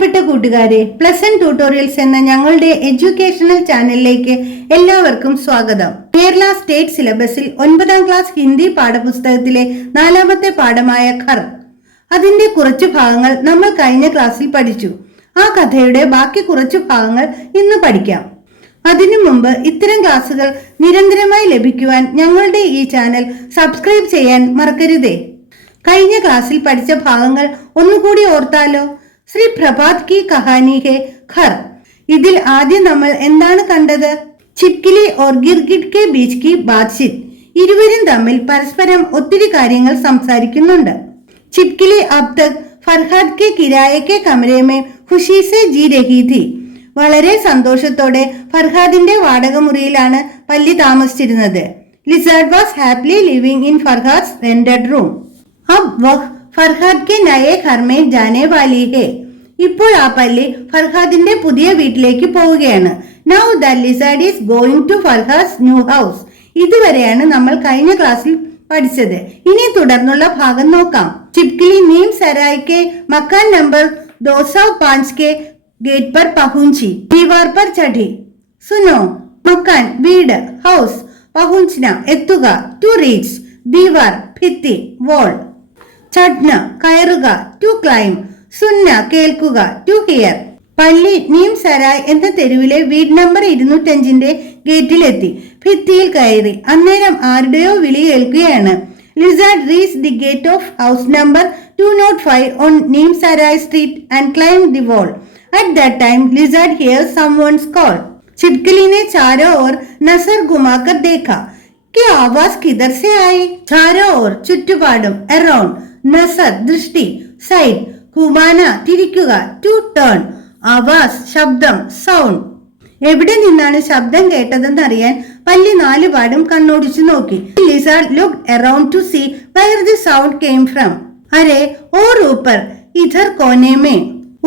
പ്രിയപ്പെട്ട കൂട്ടുകാരെ, pleasant tutorials എന്ന ഞങ്ങളുടെ എഡ്യൂക്കേഷണൽ ചാനലിലേക്ക് എല്ലാവർക്കും സ്വാഗതം. കേരള സ്റ്റേറ്റ് സിലബസിൽ 9ാം ക്ലാസ് ഹിന്ദി പാഠപുസ്തകത്തിലെ 4ാമത്തെ പാഠമായ ഖർ, അതിന്റെ കുറച്ചു ഭാഗങ്ങൾ നമ്മൾ കഴിഞ്ഞ ക്ലാസ്സിൽ പഠിച്ചു. ആ കഥയുടെ ബാക്കി കുറച്ചു ഭാഗങ്ങൾ ഇന്ന് പഠിക്കാം. അതിനു മുമ്പ് ഇത്തരം ക്ലാസുകൾ നിരന്തരമായി ലഭിക്കുവാൻ ഞങ്ങളുടെ ഈ ചാനൽ സബ്സ്ക്രൈബ് ചെയ്യാൻ മറക്കരുതേ. കഴിഞ്ഞ ക്ലാസ്സിൽ പഠിച്ച ഭാഗങ്ങൾ ഒന്നുകൂടി ഓർത്താലോ? ശ്രീ പ്രഭാത് കി കഹാനി ഹെ ഖർ. ഇതിൽ ആദ്യം നമ്മൾ എന്താണ് കണ്ടത്? ചിപ്കിലി ഓർ ഗിർഗിഡ് കെ ബീച്ച് കി ബാത്ചീത്. ഇരുവരും തമ്മിൽ പരസ്പരം ഒത്തിരി കാര്യങ്ങൾ സംസാരിക്കുന്നുണ്ട്. ചിപ്കിലി അബ് Tak Farhad K കിരായ K കമരെ may Kushi സെ ജി രഹി ഥി. വളരെ സന്തോഷത്തോടെ ഫർഹാദിന്റെ വാടക മുറിയിലാണ് പല്ലി താമസിച്ചിരുന്നത്. Lizard was happily living in Farhad's rented room. അബ് വഹ് ഫർഹാദ് കെ നയേ ഘർ മേ ജാനേ വാലി ഹേ. ഇപ്പോൾ ആ പല്ലി ഫർഹാദിന്റെ പുതിയ വീട്ടിലേക്ക് പോവുകയാണ്. Now the lizard is going to Farhad's new house. ഇതുവരെയാണ് നമ്മൾ കഴിഞ്ഞ ക്ലാസ്സിൽ പഠിച്ചത്. ഇനി തുടർന്നുള്ള ഭാഗം നോക്കാം. ചിപ്കിലി നീം സരായ് കെ മക്കാൻ നമ്പർ 205 के गेट पर पहुंची, दीवार पर चढ़ी. सुनो, मकान വീട്, ഹൗസ്, പഹുഞ്ചന എത്തുക, ടു റീച്ച്, ദീവാർ ഭിത്തി, വോൾ, ചഡ്ന കയറുക, ടു ക്ലൈം, സുന്ന കേൾക്കുക, ടു ഹിയർ. പല്ലി നീം സരായ് എന്ന തെരുവിലെ വീട് നമ്പർ 205 ഗേറ്റിലെത്തി. ഭിത്തിയിൽ കയറി. അന്നേരം ആരുടെയോ വിളി കേൾക്കുകയാണ്. Lizard reached the gate of house number 205 on Neem Sarai Street and climbed the wall. At that time, Lizard heard someone's call. छिपकली ने चारों ओर नजर घुमाकर देखा कि आवाज किधर से आई. चारों ओर ചുറ്റുപാടും, around, നസർ ദൃഷ്ടി, സൈഡ്, ഘുമാന തിരിക്കുക, ടു ടേൺ, ആവാസ് ശബ്ദം, സൗണ്ട്. എവിടെ നിന്നാണ് ശബ്ദം കേട്ടതെന്ന് അറിയാൻ പല്ലി നാലുപാടും കണ്ണോടിച്ചു നോക്കി. Lizard looked around to see where the sound came from. അരെ ഓർ ഊപ്പർ, ഇധർ കോനെ മേ.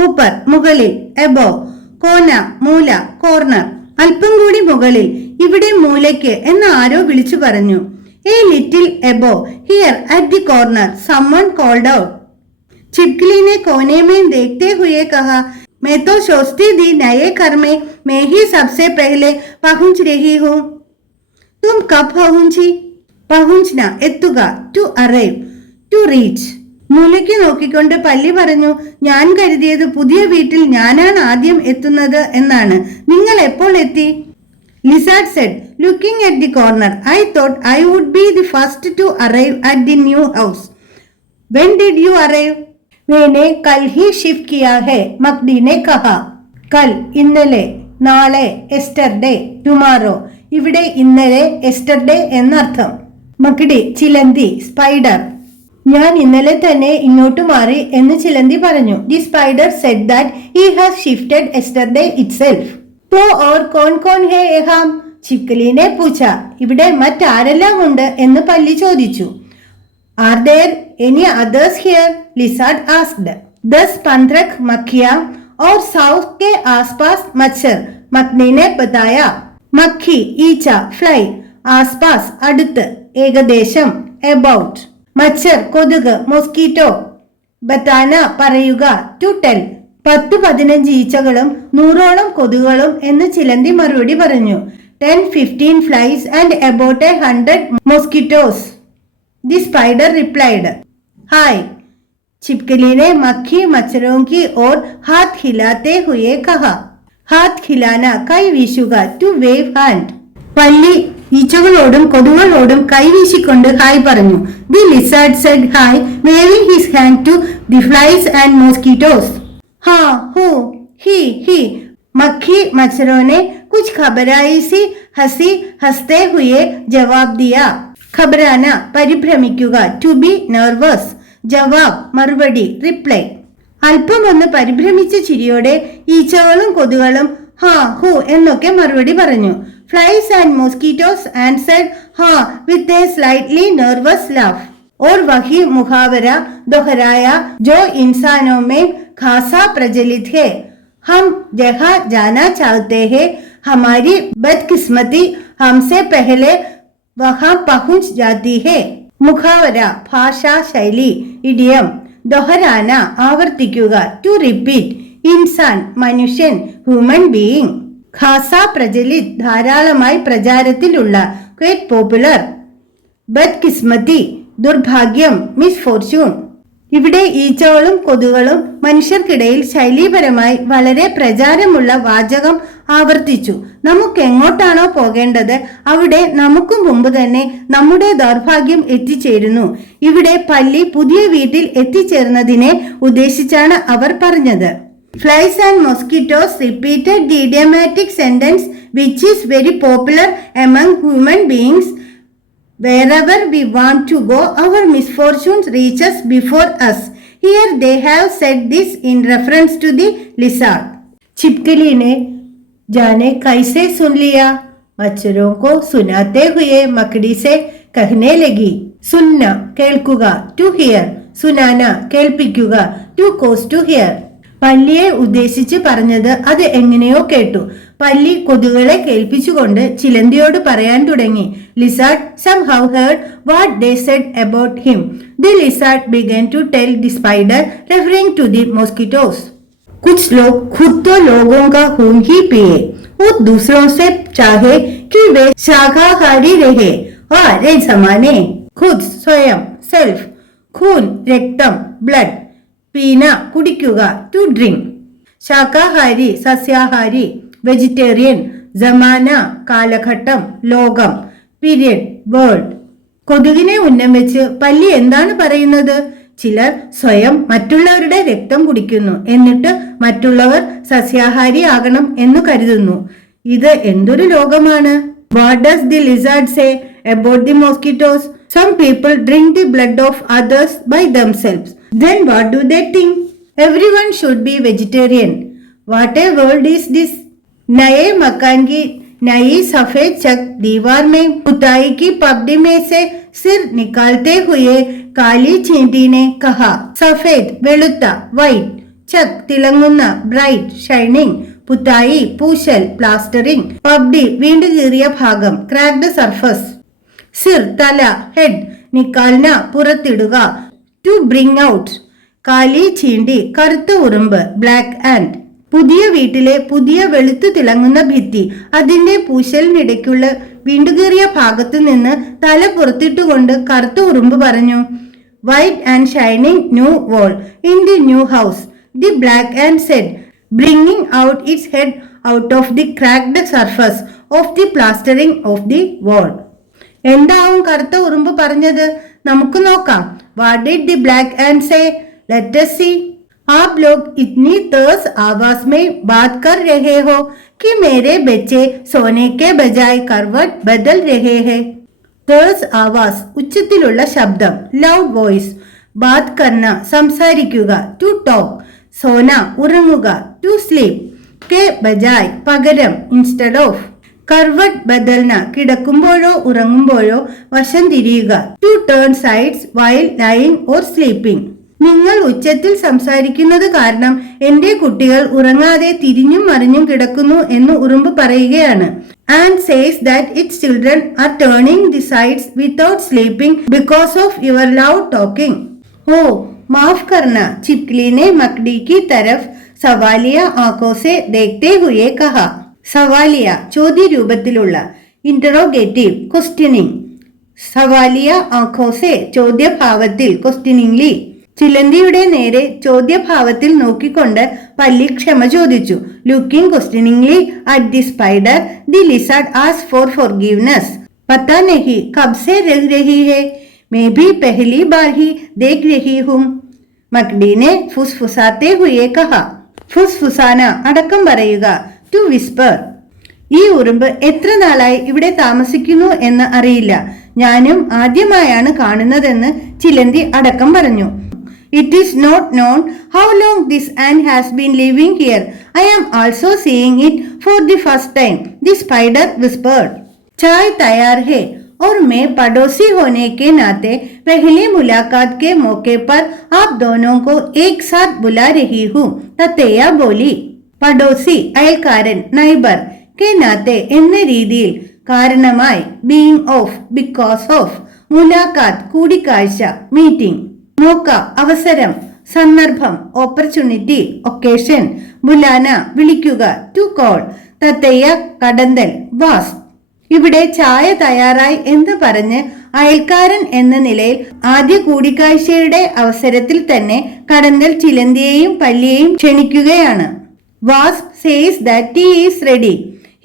ഊപ്പർ മുകളിൽ, എബോവ്, കോന മൂല, കോർണർ അല്പം കൂടി മുകളിൽ, ഇവിടെ മൂലയ്ക്ക് എന്ന് ആരോ വിളിച്ചു പറഞ്ഞു. A little above, here at the corner, someone called out. छिपकली ने कोने में देखते हुए कहा, मैं तो सोचती थी नए घर में मैं ही सबसे पहले पहुंच रही हूँ. तुम कब पहुंची? പഹുഞ്ചന എത്തുക, ടു അറൈവ്, ടു റീച്ച്. മൂലയ്ക്ക് നോക്കിക്കൊണ്ട് പല്ലി പറഞ്ഞു, ഞാൻ കരുതിയത് പുതിയ വീട്ടിൽ ഞാനാണ് ആദ്യം എത്തുന്നത് എന്നാണ്. നിങ്ങൾ എപ്പോൾ എത്തി? Lizard said, looking at the corner, I thought I would be the first to arrive at the new house. When did you arrive? मैंने कल ही शिफ्ट किया है, मकडी ने कहा. कल ഇന്നലെ, നാളെ എസ്റ്റർഡേ, ടുമാറോ. ഇവിടെ ഇന്നലെ, എസ്റ്റർഡേ എന്നർത്ഥം. മക്ഡി ചിലന്തി, സ്പൈഡർ. ഞാൻ ഇന്നലെ തന്നെ ഇങ്ങോട്ട് മാറി എന്ന് ചിലന്തി പറഞ്ഞു. The spider said that he has shifted yesterday itself. तो और कौन कौन है यहाँ? छिपकली ने पूछा. ഇവിടെ മറ്റാരെല്ലാം ഉണ്ട് എന്ന് പല്ലി ചോദിച്ചു. Are there any others here? Lizard asked. 10-15 मक्खियाँ और 100 के आसपास मच्छर, मकड़ी ने बताया. മക്കി ഈച്ച, ഫ്ലൈ, ആസ്പാസ് അടുത്ത്, ഏകദേശം, എബൌട്ട്. മച്ചർ കൊതുക്, മോസ്കിറ്റോ. ബത്താന പറയുക, ടു ടെൽ. 10-15 ഈച്ചകളും 100ഓളം കൊതുകുകളും എന്ന് ചിലന്തി മറുപടി പറഞ്ഞു. 10-15 flies and about 100 mosquitoes. The spider replied. Hi. छिपकली ने मक्खी मच्छरों की ओर हाथ हिलाते हुए कहा. हाथ हिलाना കൈ വീശുക, ടു വേവ് ഹാൻഡ്. പല്ലി ഈച്ചകളോടും കൊതുകുകളോടും കൈവീശിക്കൊണ്ട് ഹായ് പറഞ്ഞു. The lizard said hi, waving his hand to the flies and mosquitoes. हाँ हूँ, ही. मक्खी मच्छरों ने कुछ घबराई सी हंसी हंसते हुए जवाब दिया. घबराना പരിഭ്രമിക്കുക, ടു ബി നെർവസ്. ജവാബ് മറുപടി, റിപ്ലൈ. അല്പം ഒന്ന് പരിഭ്രമിച്ച ചിരിയോടെ ഈച്ചകളും കൊതുകളും ഹാ ഹൂ എന്നൊക്കെ മറുപടി പറഞ്ഞു. ഫ്ലൈസ് ആൻഡ് മോസ്കിറ്റോസ് ആൻസർഡ് ഹാ with a slightly nervous laugh. और वही मुहावरा दोहराया जो इंसानों में खासा प्रचलित है. हम जहाँ जाना चाहते हैं, हमारी बदकिस्मती हमसे पहले वहाँ पहुँच जाती है. മുഖാവര ഭാഷാ ശൈലി, ഇഡിയം. ദൊഹരാന ആവർത്തിക്കുക, ടു റിപ്പീറ്റ്. ഇൻസാൻ മനുഷ്യൻ, ഹ്യൂമൻ ബീയിങ്. ഖാസ പ്രചലിത് ധാരാളമായി പ്രചാരത്തിലുള്ള, ക്വൈറ്റ് പോപ്പുലർ. ബദ്കിസ്മതി ദുർഭാഗ്യം, മിസ്ഫോർച്യൂൺ. ഇവിടെ ഈച്ചകളും കൊതുകളും മനുഷ്യർക്കിടയിൽ ശൈലീപരമായി വളരെ പ്രചാരമുള്ള വാചകം ആവർത്തിച്ചു. നമുക്ക് എങ്ങോട്ടാണോ പോകേണ്ടത് അവിടെ നമുക്ക് മുമ്പ് തന്നെ നമ്മുടെ ദൗർഭാഗ്യം എത്തിച്ചേരുന്നു. ഇവിടെ പല്ലി പുതിയ വീട്ടിൽ എത്തിച്ചേർന്നതിനെ ഉദ്ദേശിച്ചാണ് അവർ പറഞ്ഞത്. Flies and mosquitoes repeated the idiomatic sentence which is very popular among human beings. Wherever we want to go, our misfortunes reach us before us. Here they have said this in reference to the lizard. छिपकली ने जाने कैसे सुन लिया, मच्छरों को सुनाते हुए मकड़ी से कहने लगी. सुनना കേൾക്കുക, to hear. സുനാന കേൾപ്പിക്കുക, to cause to hear. പല്ലിയെ ഉദ്ദേശിച്ച് പറഞ്ഞത് അത് എങ്ങനെയോ കേട്ടു. പല്ലി കൊതുകളെ കേൾപ്പിച്ചുകൊണ്ട് ചിലന്തിയോട് പറയാൻ തുടങ്ങി. Lizard somehow heard what they said about him. The lizard began to tell the spider, referring to the mosquitoes. कुछ लोग खुद तो लोगों का खून ही पिए और दूसरों से चाहे कि वे शाकाहारी रहे. अरे जमाने. खुद स्वयं, सेल्फ. खून രക്തം, blood. പീന കുടിക്കുക, ടു ഡ്രിങ്ക്. ശാകാഹാരി സസ്യാഹാരി, വെജിറ്റേറിയൻ. ജമാന കാലഘട്ടം, ലോകം. Period, world. കൊതുകിനെ ഉന്നം വെച്ച് പല്ലി എന്താണ് പറയുന്നത്? ചിലർ സ്വയം മറ്റുള്ളവരുടെ രക്തം കുടിക്കുന്നു, എന്നിട്ട് മറ്റുള്ളവർ സസ്യാഹാരി ആകണം എന്ന് കരുതുന്നു. ഇത് എന്തൊരു ലോകമാണ്? What does the lizard say about the mosquitoes? Some people drink the blood of others by themselves. Then what do they think? Everyone should be vegetarian. What a world is this? नए मकान की नई सफेद छत दीवार में पुताई की पगड़ी में से सिर निकालते हुए काली चींटी ने कहा. सफेद വെളുത്ത, white. छत തിളങ്ങുന്ന, bright, shining. പുതായി പൂശൽ, പ്ലാസ്റ്ററിംഗ്. പബ്ഡി വീണ്ടുകീറിയ ഭാഗം, ക്രാക്ഡ് സർഫസ്. സിർ തല, ഹെഡ്. നിക്കാൽന പുറത്തിടുക, ടു ബ്രിങ് ഔട്ട്. കാലി ചീണ്ടി കറുത്ത ഉറുമ്പ്, ബ്ലാക്ക് ആൻഡ്. പുതിയ വീട്ടിലെ പുതിയ വെളുത്തു തിളങ്ങുന്ന ഭിത്തി, അതിന്റെ പൂശലിനിടയ്ക്കുള്ള വീണ്ടുകീറിയ ഭാഗത്തു നിന്ന് തല പുറത്തിട്ടുകൊണ്ട് കറുത്ത ഉറുമ്പ് പറഞ്ഞു. White and shining new wall in the new house. The black ant said, bringing out its head out of the cracked surface of the plastering of the wall. എന്താവും കറുത്ത ഉറുമ്പ് പറഞ്ഞത്? നമുക്ക് നോക്കാം. What did the black ant say? Let us see. आप लोग इतनी तेज आवाज में बात कर रहे हो कि मेरे बच्चे सोने के बजाय करवट बदल रहे हैं. तेज आवाज ഉച്ചത്തിലുള്ള ശബ്ദം, loud voice. बात करना സംസാരിക്കുക, to talk. സോന ഉറങ്ങുക, ടു സ്ലീപ്. കെ ബജായ് പകരം, ഇൻസ്റ്റെഡ് ഓഫ്. കർവട്ട് ബദൽന കിടക്കുമ്പോഴോ ഉറങ്ങുമ്പോഴോ വശം തിരിയുക, to turn sides while lying or sleeping. നിങ്ങൾ ഉച്ചത്തിൽ സംസാരിക്കുന്നത് കാരണം എന്റെ കുട്ടികൾ ഉറങ്ങാതെ തിരിഞ്ഞും മറിഞ്ഞും കിടക്കുന്നു എന്ന് ഉറുമ്പ് പറയുകയാണ്. And says that its children are turning the sides without sleeping because of your loud talking. ഓ माफ करना, छिपकली ने मकड़ी की तरफ സവാലിയ ആंखों से देखते हुए कहा. സവാലിയ ചോദ്യ രൂപത്തിലുള്ള, ഇന്ററോഗേറ്റീവ്, ക്വസ്റ്റ്യനിങ്. സവാലിയ ആंखों से ചോദ്യഭാവത്തിൽ, ക്വസ്റ്റ്യനിങ്ലി. ചിലന്തിയുടെ നേരെ ചോദ്യഭാവത്തിൽ നോക്കിക്കൊണ്ട് പല്ലി ക്ഷമ ചോദിച്ചു. Looking questioningly at the spider, the lizard asked for forgiveness. पता नहीं कब से रह रही है, मैं भी पहली बार ही देख रही हूँ. मकड़ी ने फुसफुसाते हुए कहा. ഫുസ്ഫുസാന അടക്കം പറയുക, ടു വിസ്പർ. ഈ ഉറുമ്പ് എത്ര നാളായി ഇവിടെ താമസിക്കുന്നു എന്ന് അറിയില്ല. ഞാനും ആദ്യമായാണ് കാണുന്നതെന്ന് ചിലന്തി അടക്കം പറഞ്ഞു. It is not known how long this ant has been living here. I am also seeing it for the first time, the spider whispered. चाय तैयार है और मैं पड़ोसी होने के नाते पहली मुलाकात के मौके पर आप दोनों को एक साथ बुला रही हूँ, ततैया बोली. पड़ोसी അയൽക്കാരൻ, നൈബർ. के नाते എന്ന രീതിയിൽ, കാരണമായി, ബീയിങ് ഓഫ്, ബിക്കോസ് ഓഫ്. മുലാഖാത്ത് കൂടിക്കാഴ്ച, മീറ്റിംഗ്. മോക്ക അവസരം, സന്ദർഭം, ഓപ്പർച്യൂണിറ്റി, ഒക്കേഷൻ. ബുലാന വിളിക്കുക, ടു കോൾ. തത്തയ്യ കടന്തൽ, വാസ്പ്. ഇവിടെ ചായ തയ്യാറായി എന്ന് പറഞ്ഞ് അയൽക്കാരൻ എന്ന നിലയിൽ ആദ്യ കൂടിക്കാഴ്ചയുടെ അവസരത്തിൽ തന്നെ കടന്തൽ ചിലന്തിയെയും പല്ലിയെയും ക്ഷണിക്കുകയാണ്. വാസ്പ് says that tea is ready.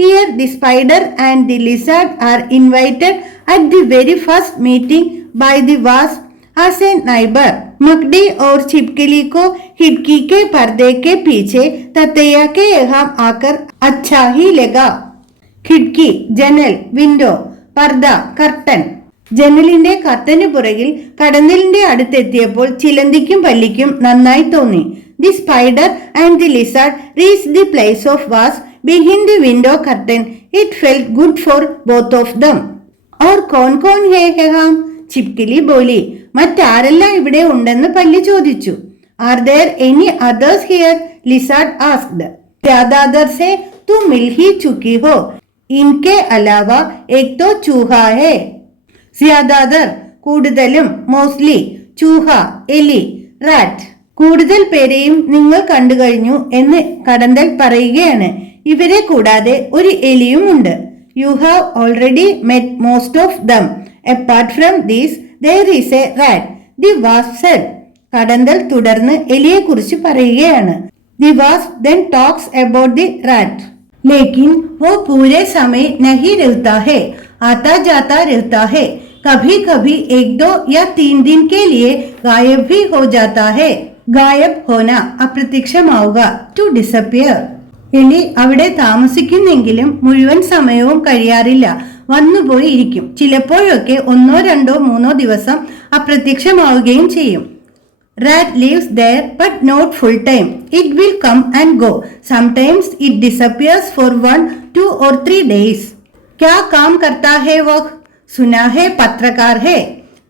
Here the spider and the lizard are invited at the very first meeting by the wasp as a neighbor. मकड़ी और छिपकली को खिड़की के पर्दे के पीछे ततैया के यहाँ आकर अच्छा ही लगा. खिड़की ജനൽ, വിൻഡോ, പർദ കർട്ടൻ. ജനലിന്റെ കർട്ടന് പുറകിൽ കടന്നലിന്റെ അടുത്തെത്തിയപ്പോൾ ചിലന്തിക്കും പല്ലിക്കും നന്നായി തോന്നി. The spider and the lizard reach the place of was behind the window curtain. It felt good for both of them. और कौन कौन है यहाँ? छिपकली बोली. മറ്റാരെല്ലാം ഇവിടെ ഉണ്ടെന്ന് പല്ലി ചോദിച്ചു. Are there any others here? Lizard asked. ज्यादातर से तुम मिल ही चुकी हो. इनके अलावा एक तो चूहा है. ज्यादातर കൂടുതലും, മോസ്റ്റ്ലി, ചൂഹ എലി, റാറ്റ്. കൂടുതൽ പേരെയും നിങ്ങൾ കണ്ടു കഴിഞ്ഞു എന്ന് കടന്തൽ പറയുകയാണ്. ഇവരെ കൂടാതെ ഒരു എലിയും ഉണ്ട്. You have already met most of them. Apart from these there is a rat. The wasp said. കടന്തൽ തുടർന്ന് എലിയെ കുറിച്ച് പറയുകയാണ്. The wasp then talks about the rat. लेकिन वो पूरे समय नहीं रहता है, आता जाता रहता है. कभी कभी 1, 2 या 3 दिन के लिए गायब भी हो जाता है. गायब होना അപ്രത്യക്ഷമാവുക, to disappear. എലി അവിടെ താമസിക്കുന്നെങ്കിലും മുഴുവൻ സമയവും കഴിയാറില്ല, വന്നുപോയി ഇരിക്കും. ചിലപ്പോഴൊക്കെ 1, 2, 3 ദിവസം അപ്രത്യക്ഷമാവുകയും ചെയ്യും. rat lives there but not full time. It will come and go. Sometimes it disappears for 1, 2 or 3 days. क्या काम करता है वो? सुना है पत्रकार है.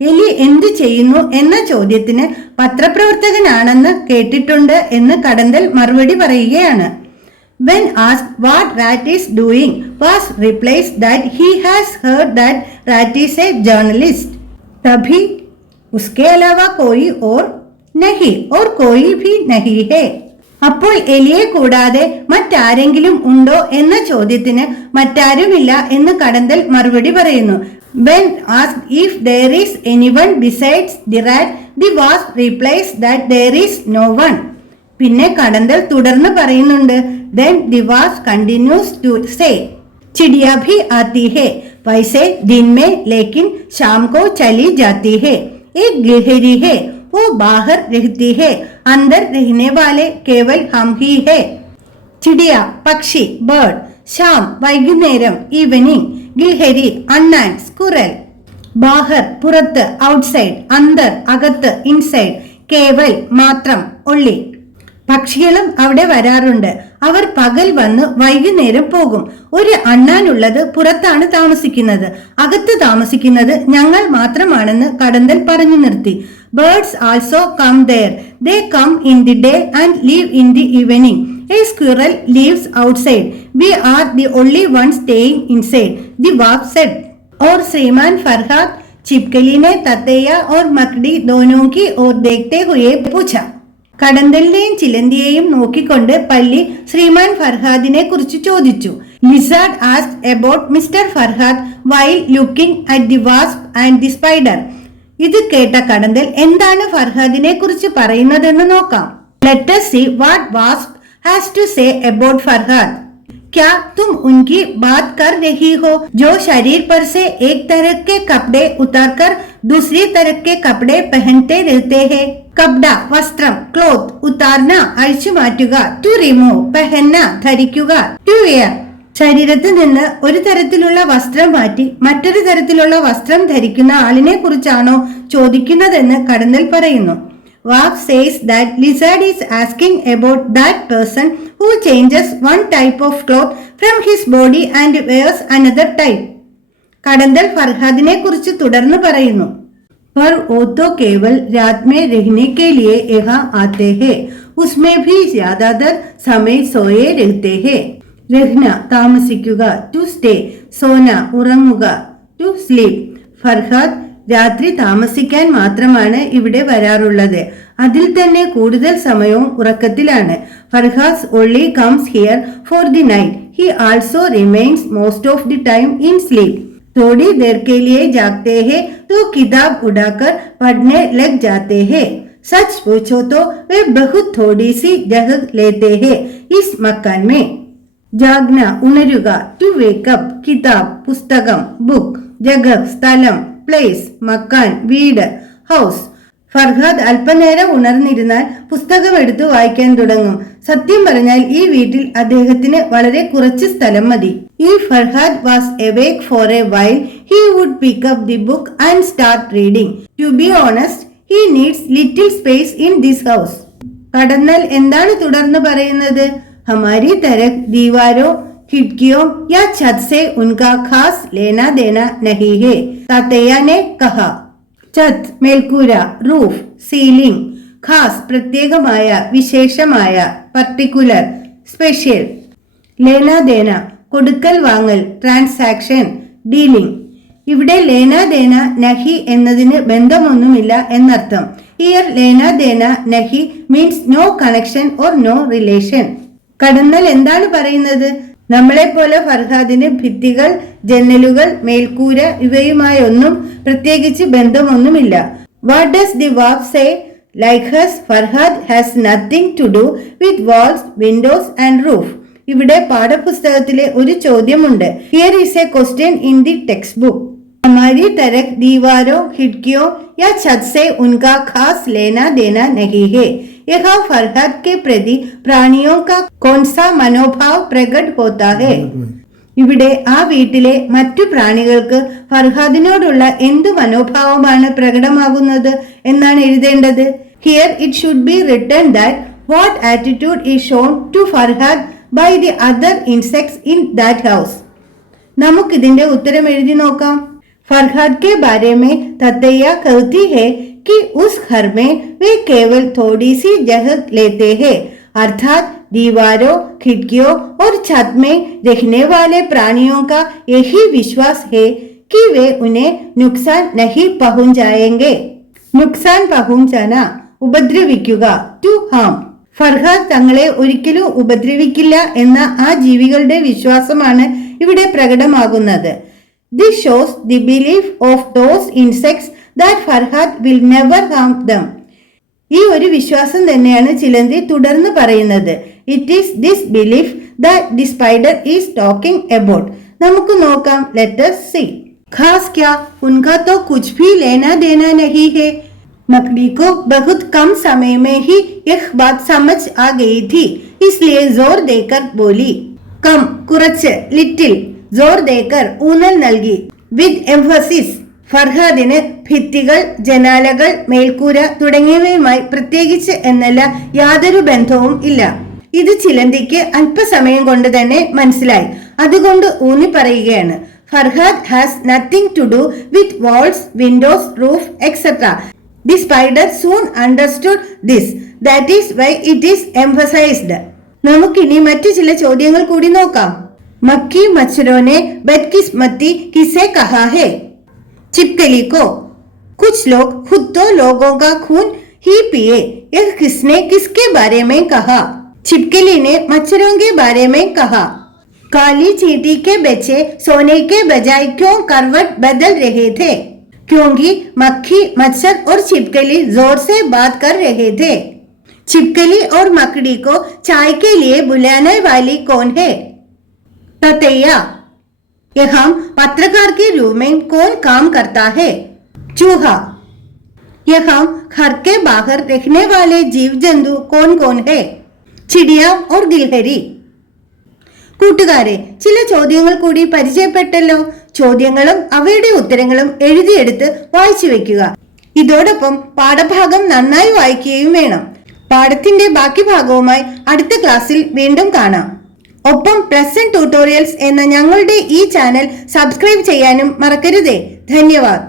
എലി എന്ത് ചെയ്യുന്നു എന്ന ചോദ്യത്തിന് പത്രപ്രവർത്തകനാണെന്ന് കേട്ടിട്ടുണ്ട് എന്ന് കടന്തൽ മറുപടി പറയുകയാണ്. When asked what rat is doing, Wasp replies that he has heard that rat is a journalist. तभी उसके अलावा कोई और नहीं और कोई भी नहीं है. അപ്പോൾ എലിയെ കൂടാതെ മറ്റാരെങ്കിലും ഉണ്ടോ എന്ന ചോദ്യത്തിന് മറ്റാരുമില്ല എന്ന് കടന്തൽ മറുപടി പറയുന്നു. When asked if there is anyone besides the rat, the wasp replies that there is no one. പിന്നെ കടന്തൽ തുടർന്ന് പറയുന്നുണ്ട്. Then the wasp continues to say, चिड़िया भी आती है वैसे दिन में, लेकिन शाम को चली जाती है. एक गिलहरी है, वो बाहर रहती है, अंदर रहने वाले केवल हम ही है. चिड़िया പക്ഷി, ബേർഡ്. शाम വൈകുന്നേരം, ഈവനിങ്. ഗിൽഹരി അണ്ണാൻ, സ്കുറൽ. ബാഹർ പുറത്ത്, ഔട്ട്സൈഡ്. അന്തർ അകത്ത്, ഇൻസൈഡ്. കേവൽ മാത്രം, ഒള്ളി. പക്ഷികളും അവിടെ വരാറുണ്ട്. അവർ പകൽ വന്ന് വൈകുന്നേരം പോകും. ഒരു അണ്ണാനുള്ളത് പുറത്താണ് താമസിക്കുന്നത്, അകത്ത് താമസിക്കുന്നത് ഞങ്ങൾ മാത്രമാണെന്ന് കടന്തൽ പറഞ്ഞു നിർത്തി. Birds also come there. They come in the day and leave in the evening. A squirrel lives outside. We are the only ones staying inside, the wasp said. और श्रीमान फरहाद छिपकली ने ततैया और मकड़ी दोनों की ओर देखते हुए पूछा. കടന്തലിനെയും ചിലന്തിയെയും നോക്കിക്കൊണ്ട് പല്ലി ശ്രീമാൻ ഫർഹാദിനെ കുറിച്ച് ചോദിച്ചു. Lizard asked about mister Farhad while looking at the വാസ്പ് and the spider. ഇത് കേട്ട കടന്തൽ എന്താണ് ഫർഹാദിനെ കുറിച്ച് പറയുന്നതെന്ന് നോക്കാം. Let us see what wasp has to say about Farhad. क्या तुम उनकी बात कर रही हो जो शरीर पर से एक तरह के कपड़े उतारकर दूसरी तरह के कपड़े पहनते रहते हैं. कपड़ा वस्त्रम, क्लोथ. उतारना അഴിച്ചു മാറ്റുക, ടു റിമൂവ്. പെഹന്ന ധരിക്കുക, ടു വെയർ. ശരീരത്തിൽ നിന്ന് ഒരു തരത്തിലുള്ള വസ്ത്രം മാറ്റി മറ്റൊരു തരത്തിലുള്ള വസ്ത്രം ധരിക്കുന്ന ആളിനെ കുറിച്ചാണോ ചോദിക്കുന്നതെന്ന് കടന്തൽ പറയുന്നു. Wasp says that lizard is asking about that person who changes one type of cloth from his body and wears another type. കടന്തൽ ഫർഹാദിനെ കുറിച്ച് തുടർന്ന് പറയുന്നു. पर वो तो केवल रात में रहने के लिए यहाँ आते हैं, उसमें भी ज्यादातर समय सोए रहते हैं. रहന താമസിക്കുക, ടു സ്റ്റേ. സോന ഉറങ്ങുക, ടു സ്ലീപ്. ഫർഹാദ് രാത്രി താമസിക്കാൻ മാത്രമാണ് ഇവിടെ വരാറുള്ളത്. അതിൽ തന്നെ കൂടുതൽ സമയവും ഉറക്കത്തിലാണ്. Farhas only comes here for the night. He also remains most of the time in sleep. थोड़ी देर के लिए जागते हैं तो किताब उड़ाकर पढ़ने लग जाते हैं. सच पूछो तो वे बहुत थोड़ी सी जगह लेते हैं इस मकान में. जागना उണരുക, to wake up, കിതാബ് പുസ്തകം, ബുക്ക്, ജഗഹ് സ്ഥലം, പ്ലേസ് മക്കാൻ വീട്, ഹൗസ്. ഫർഹാദ് അല്പനേരം ഉണർന്നിരുന്നാൽ പുസ്തകം എടുത്തു വായിക്കാൻ തുടങ്ങും. സത്യം പറഞ്ഞാൽ ഈ വീട്ടിൽ അദ്ദേഹത്തിന് വളരെ കുറച്ച് സ്ഥലം മതി. If Farhad was awake for a while, he would pick up the book and start reading. To be honest, he needs little space in this house. കടന്നാൽ എന്താണ് തുടർന്ന് പറയുന്നത്? हमारी तरफ दीवारों खिड़कियों या छत से उनका खास लेना देना नहीं है, तातैया ने कहा. छत മേൽക്കൂര, റൂഫ് സീലിംഗ്, ഖാസ് പ്രത്യേകമായ വിശേഷമായ, പർട്ടിക്കുലർ സ്പെഷ്യൽ, ലേന ദേന കൊടുക്കൽ വാങ്ങൽ, ട്രാൻസാക്ഷൻ ഡീലിംഗ്. ഇവിടെ ലേന ദേന നഹി എന്നതിന് ബന്ധമൊന്നുമില്ല എന്നർത്ഥം. ഹിയർ ലേന ദേന നഹി means no connection or no relation. കടന്നാൽ എന്താണ് പറയുന്നത്? നമ്മളെ പോലെ ഫർഹാദിന് ഭിത്തികൾ, ജനലുകൾ, മേൽക്കൂര ഇവയുമായൊന്നും പ്രത്യേകിച്ച് ബന്ധമൊന്നുമില്ല. What does the wasp say? Like us, Farhad has nothing to do with walls, windows and roof. ഇവിടെ പാഠപുസ്തകത്തിലെ ഒരു ചോദ്യമുണ്ട്. Here is a question in the textbook. हमारी तरफ दीवारों खिड़कियों या छत से उनका खास लेना देना नहीं है. यहाँ फरहद के प्रति प्राणियों का कौन सा मनोभाव प्रकट होता है? ഇവിടെ ആ വീട്ടിലെ മറ്റു പ്രാണികൾക്ക് ഫർഹാദിനോടുള്ള എന്തു മനോഭാവമാണ് പ്രകടമാകുന്നത് എന്നാണ് എഴുതേണ്ടത്. Here it should be written that what attitude is shown to Farhad by the other insects in that house. നമുക്കിതിന്റെ ഉത്തരം എഴുതി നോക്കാം. फरहाद के बारे में ततैया कहती है कि उस घर में वे केवल थोड़ी सी जगह लेते हैं, अर्थात दीवारों, खिड़कियों और छत में रहने वाले प्राणियों का यही विश्वास है कि वे उन्हें नुकसान नहीं पहुंचाएंगे. नुकसान पहुंचाना ഉപദ്രവിക്കുക, ടു ഹാം. ഫർഹാദ് തങ്ങളെ ഒരിക്കലും ഉപദ്രവിക്കില്ല എന്ന ആ ജീവികളുടെ വിശ്വാസമാണ് ഇവിടെ പ്രകടമാകുന്നത്. This shows the belief of those insects that Farhad will never harm them. ഈ ഒരു വിശ്വാസം തന്നെയാണ് ചിലന്തി തുടർന്ന് പറയുന്നത്. It is this belief that the spider is talking about. നമുക്ക് നോക്കാം. Let us see. खास क्या, उनका तो कुछ भी लेना देना नहीं है. मकड़ी को बहुत कम समय में ही यह बात समझ आ गई थी, इसलिए जोर देकर बोली. कम കുറച്ച്, ലിറ്റിൽ, जोर देकर ഊന്നൽ നൽകി, വിത്ത് എംഫസിസ്. ഫർഹാദിന് ഭിത്തികൾ, ജനാലകൾ, മേൽക്കൂര തുടങ്ങിയവയുമായി പ്രത്യേകിച്ച് എന്നല്ല യാതൊരു ബന്ധവും ഇല്ല. ഇത് ചിലന്തിക്ക് അല്പസമയം കൊണ്ട് തന്നെ മനസ്സിലായി. അതുകൊണ്ട് ഊന്നി പറയുകയാണ്. Farhad has nothing to do with walls, windows, roof etcetera. The spider soon understood this. That is why it is emphasized. നമുക്കിനി മറ്റു ചില ചോദ്യങ്ങൾ കൂടി നോക്കാം. मक्खी मच्छरों ने बदकिस्मती किसे कहा है? छिपकली को. कुछ लोग खुद तो लोगों का खून ही पिए, यह किसने किसके बारे में कहा? छिपकली ने मच्छरों के बारे में कहा. काली चींटी के बच्चे सोने के बजाय क्यों करवट बदल रहे थे? क्योंकि मक्खी, मच्छर और छिपकली जोर से बात कर रहे थे. छिपकली और मकड़ी को चाय के लिए बुलाने वाली कौन है? ततैया. यहाँ पत्रकार के रूप में कौन काम करता है? चूहा. यहाँ घर के बाहर रहने वाले जीव जंतु कौन कौन है? चिड़िया और गिलहरी. കൂട്ടുകാരെ, ചില ചോദ്യങ്ങൾ കൂടി പരിചയപ്പെട്ടല്ലോ. ചോദ്യങ്ങളും അവയുടെ ഉത്തരങ്ങളും എഴുതിയെടുത്ത് വായിച്ചു വെക്കുക. ഇതോടൊപ്പം പാഠഭാഗം നന്നായി വായിക്കുകയും വേണം. പാഠത്തിന്റെ ബാക്കി ഭാഗവുമായി അടുത്ത ക്ലാസ്സിൽ വീണ്ടും കാണാം. ഒപ്പം പ്ലസ് 1 ട്യൂട്ടോറിയൽസ് എന്ന ഞങ്ങളുടെ ഈ ചാനൽ സബ്സ്ക്രൈബ് ചെയ്യാനും മറക്കരുതേ. ധന്യവാദ്.